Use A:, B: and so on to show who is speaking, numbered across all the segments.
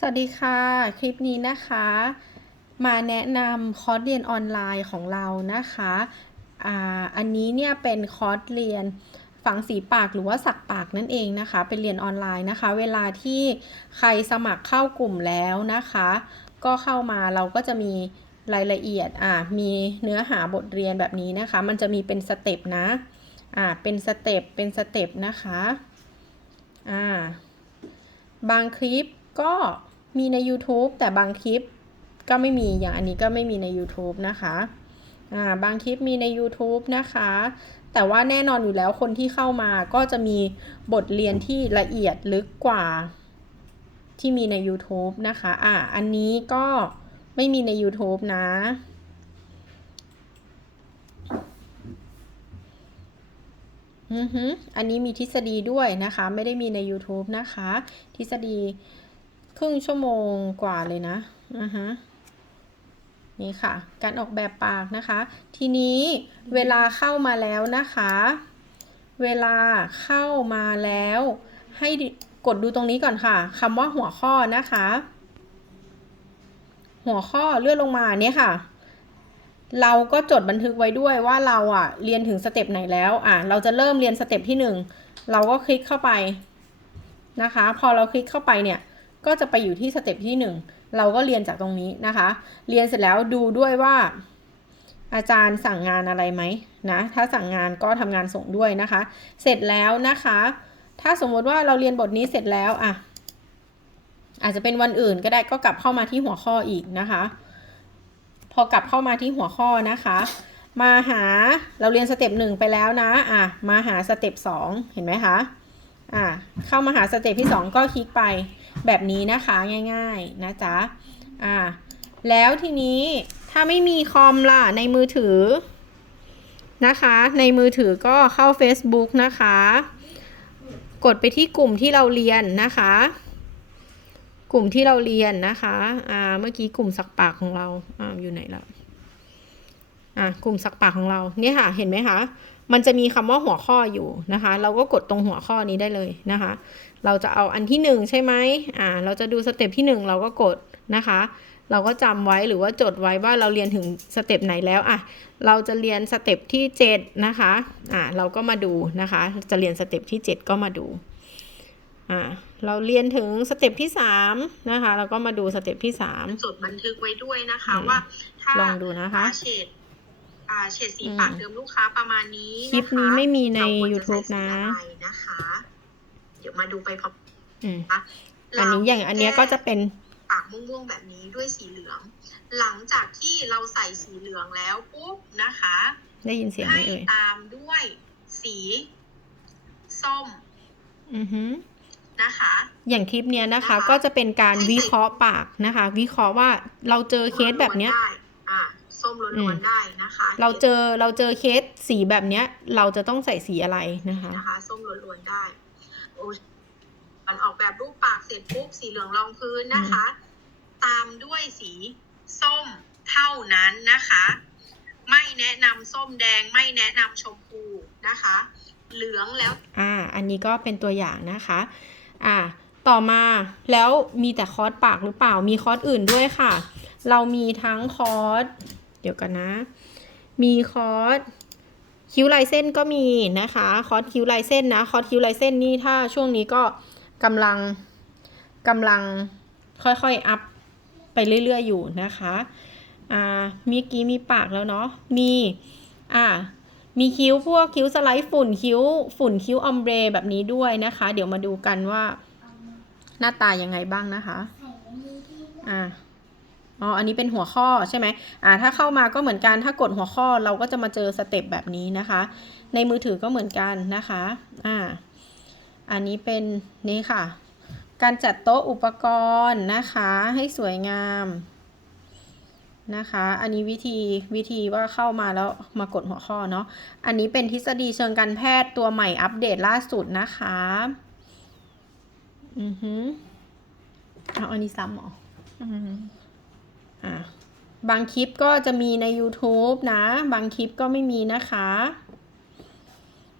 A: สวัสดีค่ะ คลิปนี้นะคะ มาแนะนำคอร์สเรียนออนไลน์ของเรานะคะอ่าอันนี้เนี่ยเป็นคอร์สเรียนฝังสีปากหรือว่าสักปากนั่นเองนะคะ เป็นเรียนออนไลน์นะคะ เวลาที่ใครสมัครเข้ากลุ่มแล้วนะคะ ก็เข้ามาเราก็จะมีรายละเอียดอ่ามีเนื้อหาบทเรียนแบบนี้นะคะ มันจะมีเป็นสเต็ปนะอ่าเป็นสเต็ปเป็นสเต็ปนะคะอ่าบางคลิป ก็มีใน YouTube แต่บางคลิปก็ไม่มีอย่างอันนี้ก็ไม่มีใน YouTube นะคะอ่าบางคลิปมีใน YouTube นะคะ แต่ว่าแน่นอนอยู่แล้วคนที่เข้ามาก็จะมีบทเรียนที่ละเอียดลึกกว่าที่มีใน YouTube นะคะอ่าอันนี้ก็ไม่มีใน YouTube นะอือฮึอันนี้มีทฤษฎีด้วยนะคะ ไม่ได้มีใน YouTube นะคะ ทฤษฎี ครึ่งชั่วโมงกว่าเลยนะอ่าฮะนี่ค่ะ การออกแบบปากนะคะ ทีนี้เวลาเข้ามาแล้วนะคะ เวลาเข้ามาแล้ว ให้กดดูตรงนี้ก่อนค่ะคำว่าหัวข้อนะคะ หัวข้อเลื่อนลงมาเนี่ยค่ะ เราก็จดบันทึกไว้ด้วยว่าเราอะเรียนถึงสเต็ปไหนแล้วอะเราจะเริ่มเรียนสเต็ปที่หนึ่งเราก็คลิกเข้าไปนะคะ พอเราคลิกเข้าไปเนี่ย ก็จะไปอยู่ที่สเต็ปที่หนึ่งเราก็เรียนจากตรงนี้นะคะ เรียนเสร็จแล้วดูด้วยว่า อาจารย์สั่งงานอะไรไหมนะ ถ้าสั่งงานก็ทำงานส่งด้วยนะคะ เสร็จแล้วนะคะ ถ้าสมมติว่าเราเรียนบทนี้เสร็จแล้วอะอาจจะเป็นวันอื่นก็ได้ก็กลับเข้ามาที่หัวข้ออีกนะคะ พอกลับเข้ามาที่หัวข้อนะคะ มาหาเราเรียนสเต็ปหนึ่งไปแล้วนะอะมาหาสเต็ปสองเห็นไหมคะอะเข้ามาหาสเต็ปที่สองก็คลิกไป แบบนี้นะคะง่ายๆนะจ๊ะอะแล้วทีนี้ถ้าไม่มีคอมล่ะในมือถือนะคะ ในมือถือก็เข้า Facebook นะคะ กดไปที่กลุ่มที่เราเรียนนะคะ กลุ่มที่เราเรียนนะคะอ่าเมื่อกี้กลุ่มสักปากของเราอ่าอยู่ไหนล้วอ่ากลุ่มสักปากของเราเนี่ยค่ะเห็นไหมคะ มันจะมีคำว่าหัวข้ออยู่นะคะ เราก็กดตรงหัวข้อนี้ได้เลยนะคะ เราจะเอาอันที่หนึ่งใช่ไหมอ่า เราจะดูสเต็ปที่หนึ่งเราก็กดนะคะ เราก็จำไว้หรือว่าจดไว้ว่าเราเรียนถึงสเต็ปไหนแล้วอะ เราจะเรียนสเต็ปที่เจ็ดนะคะ อ่า เราก็มาดูนะคะ จะเรียนสเต็ปที่เจ็ดก็มาดู อ่า เราเรียนถึงสเต็ปที่สามนะคะ เราก็มาดูสเต็ปที่สาม
B: จดบันทึกไว้ด้วยนะคะ
A: อืม
B: ว่าถ้า
A: ลองดูนะคะ
B: อ่าเฉดอ่า เฉดสี
A: อืม
B: ปากเดิมลูกค้าประมาณนี้
A: คลิปนี้ไม่มีใน
B: เราควรจะ
A: YouTube
B: ใส่
A: นะ
B: สีอะไรนะคะ เดี๋ยวมาดูไปพร้อม
A: อืม
B: ๆะ
A: อันนี้อย่างอันเนี้ยก็จะเป็น
B: ปากม่วงๆแบบนี้ด้วยสีเหลือง หลังจากที่เราใส่สีเหลืองแล้วปุ๊บนะคะ
A: ได้ยินเสียงไหม
B: ให้
A: เอ่ย
B: ตามด้วยสีส้ม
A: อือฮึ
B: นะคะ
A: อย่างคลิปเนี้ยนะคะ
B: นะคะ
A: ก็จะเป็นการ
B: ให้
A: วิเคราะห์ปากนะคะ วิเคราะห์ว่าเราเจอเคสแบบเนี้ย
B: ล้วนๆได้อ่า ส้ม
A: อื
B: ล้ว
A: ม
B: นๆได้นะคะ
A: เราเจอเราเจอเคสสีแบบเนี้ย เราจะต้องใส่สีอะไรนะคะ
B: นะคะ ส้มล้วนๆได้โอ้ยมันออกแบบรูปปากเสร็จปุ๊บสีเหลืองรองพื้นนะคะ ตามด้วยสีส้มเท่านั้นนะคะ ไม่แนะนำส้มแดงไม่แนะนำชมพูนะคะ เหลืองแล้ว
A: อ่า อันนี้ก็เป็นตัวอย่างนะคะ อ่าต่อมาแล้วมีแต่คอร์สปากหรือเปล่ามีคอร์สอื่นด้วยค่ะ เรามีทั้งคอร์สเดี๋ยวกันนะ มีคอร์สคิ้วลายเส้นก็มีนะคะ คอร์สคิ้วลายเส้นนะ คอร์สคิ้วลายเส้นนี่ถ้าช่วงนี้ก็กำลังกำลังค่อยๆ อัพไปเรื่อยๆ อยู่นะคะอ่ามีกี้มีปากแล้วเนาะ มีอ่ามีคิ้วพวกคิ้วสไลด์ฝุ่นคิ้วฝุ่นคิ้วออมเบรแบบนี้ด้วยนะคะ เดี๋ยวมาดูกันว่าหน้าตายังไงบ้างนะคะ อ่า อ๋อ อันนี้เป็นหัวข้อใช่ไหมอ่า ถ้าเข้ามาก็เหมือนกัน ถ้ากดหัวข้อเราก็จะมาเจอสเต็ปแบบนี้นะคะ ในมือถือก็เหมือนกันนะคะ อ่า อันนี้เป็นนี่ค่ะ การจัดโต๊ะอุปกรณ์นะคะ ให้สวยงามนะคะ อันนี้วิธีวิธีว่าเข้ามาแล้วมากดหัวข้อเนาะ อันนี้เป็นทฤษฎีเชิงการแพทย์ตัวใหม่อัปเดตล่าสุดนะคะ อือฮึเอาอันนี้ซ้ำหรอ
C: อืม
A: อะบางคลิปก็จะมีใน YouTube นะ บางคลิปก็ไม่มีนะคะ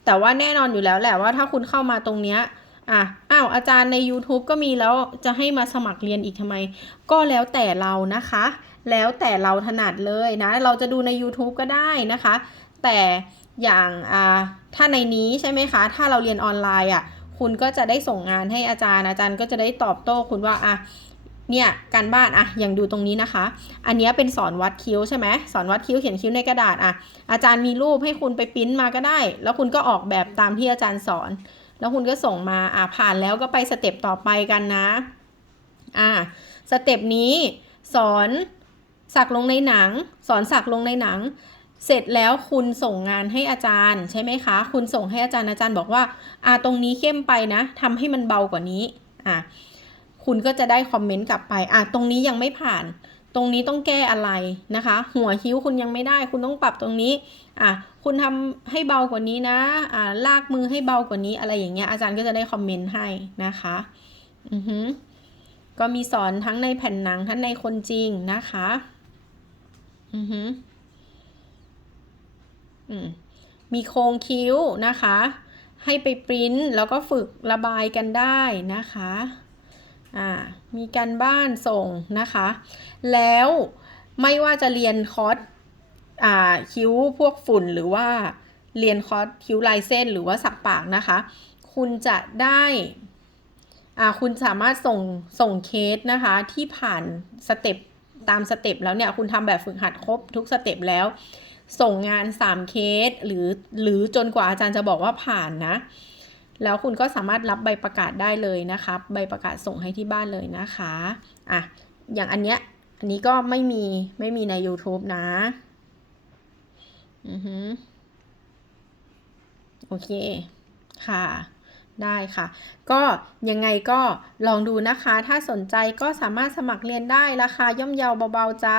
A: แต่ว่าแน่นอนอยู่แล้วแหละว่าถ้าคุณเข้ามาตรงเนี้ยอะอ้าวอาจารย์ใน YouTube ก็มีแล้วจะให้มาสมัครเรียนอีกทำไม ก็แล้วแต่เรานะคะ แล้วแต่เราถนัดเลยนะ เราจะดูใน YouTube ก็ได้นะคะ แต่อย่างอ่าถ้าในนี้ใช่ไหมคะ ถ้าเราเรียนออนไลน์อะคุณก็จะได้ส่งงานให้อาจารย์อาจารย์ก็จะได้ตอบโต้คุณว่าอะ เนี่ยการบ้านอะอย่างดูตรงนี้นะคะ อันนี้เป็นสอนวัดคิ้วใช่ไหมสอนวัดคิ้วเขียนคิ้วในกระดาษอะอาจารย์มีรูปให้คุณไปปริ้นมาก็ได้ แล้วคุณก็ออกแบบตามที่อาจารย์สอน แล้วคุณก็ส่งมาอะผ่านแล้วก็ไปสเต็ปต่อไปกันนะอ่าสเต็ปนี้สอนสักลงในหนัง สอนสักลงในหนัง เสร็จแล้วคุณส่งงานให้อาจารย์ใช่ไหมคะ คุณส่งให้อาจารย์อาจารย์บอกว่าอ่าตรงนี้เข้มไปนะทำให้มันเบากว่านี้อะ คุณก็จะได้คอมเมนต์กลับไปอะตรงนี้ยังไม่ผ่าน ตรงนี้ต้องแก้อะไรนะคะ หัวคิ้วคุณยังไม่ได้ คุณต้องปรับตรงนี้อะคุณทำให้เบากว่านี้นะอ่าลากมือให้เบากว่านี้อะไรอย่างเงี้ยอาจารย์ก็จะได้คอมเมนต์ให้นะคะอือฮึก็มีสอนทั้งในแผ่นหนังทั้งในคนจริงนะคะอือฮึอืมมีโครงคิ้วนะคะ ให้ไปปริ้นแล้วก็ฝึกระบายกันได้นะคะ อ่ามีการบ้านส่งนะคะ แล้วไม่ว่าจะเรียนคอร์สอ่าคิ้วพวกฝุ่นหรือว่าเรียนคอร์สคิ้วลายเส้นหรือว่าสักปากนะคะ คุณจะได้อ่าคุณสามารถส่งส่งเคสนะคะที่ผ่านสเต็ปตามสเต็ปแล้วเนี่ยคุณทำแบบฝึกหัดครบทุกสเต็ปแล้ว ส่งงาน 3 เคสหรือหรือจนกว่าอาจารย์จะบอกว่าผ่านนะ แล้วคุณก็สามารถรับใบประกาศได้เลยนะคะ ใบประกาศส่งให้ที่บ้านเลยนะคะอะอย่างอันเนี้ยอันนี้ก็ไม่มีไม่มีใน YouTube นะอือฮึโอเคค่ะได้ค่ะ ก็ยังไงก็ลองดูนะคะ ถ้าสนใจก็สามารถสมัครเรียนได้ราคาย่อมเยาเบาๆจ้า